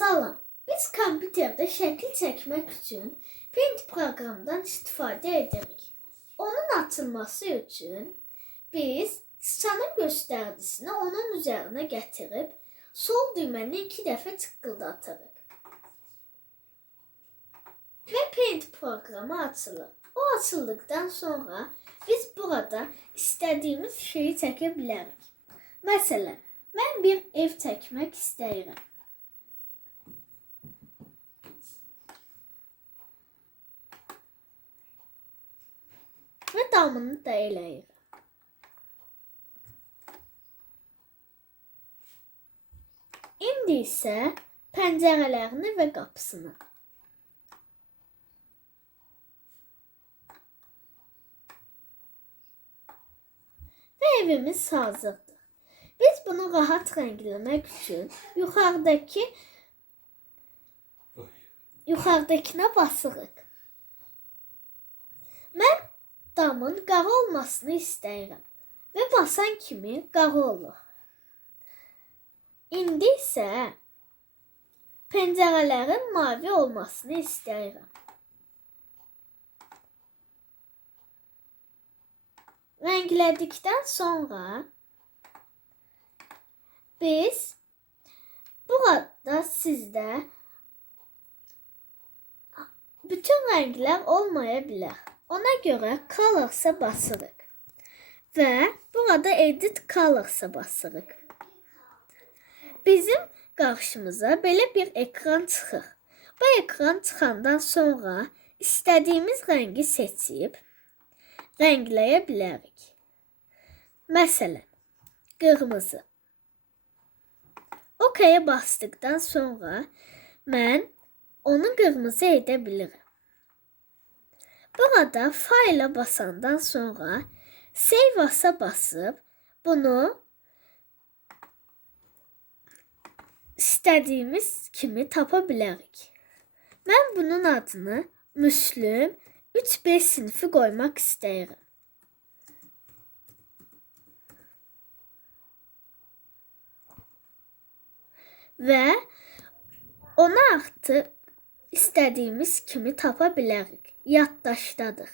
Salam. Biz kompüterdə şəkil çəkmək üçün Paint proqramından istifadə edirik. Onun açılması üçün biz sıçanın göstəricini onun üzərinə gətirib sol düyməni iki dəfə tıqqıldatırıq. Və Paint proqramı açılır. O açıldıktan sonra biz burada istədiyimiz şeyi çəkə bilərik. Məsələn, mən bir ev çəkmək istəyirəm. Və damını da eləyir. İndi isə pəncərələrini və qapısını. Və evimiz hazırdır. Biz bunu rahat rəngləmək üçün yuxarıdakı yuxarıdakına basırıq. Mən damın qara olmasını istəyirəm və basan kimi qara olur. İndi isə pəncərələrin mavi olmasını istəyirəm. Rənglədikdən sonra biz burada sizdə bütün rənglər olmaya bilər. Ona görə colors-a basırıq. Və burada edit colors-a basırıq. Bizim qarşımıza belə bir ekran çıxır. Bu ekran çıxandan sonra istədiyimiz rəngi seçib rəngləyə bilərik. Məsələn, qırmızı. Basdıqdan sonra mən onu qırmızı edə bilirəm. Burada fayla basandan sonra save as-a basıb bunu istədiyimiz kimi tapa bilərik. Mən bunun adını Müslüm 3B sinfi qoymaq istəyirəm. Və onu artıq istədiyimiz kimi tapa bilərik. Yaddaşdadır.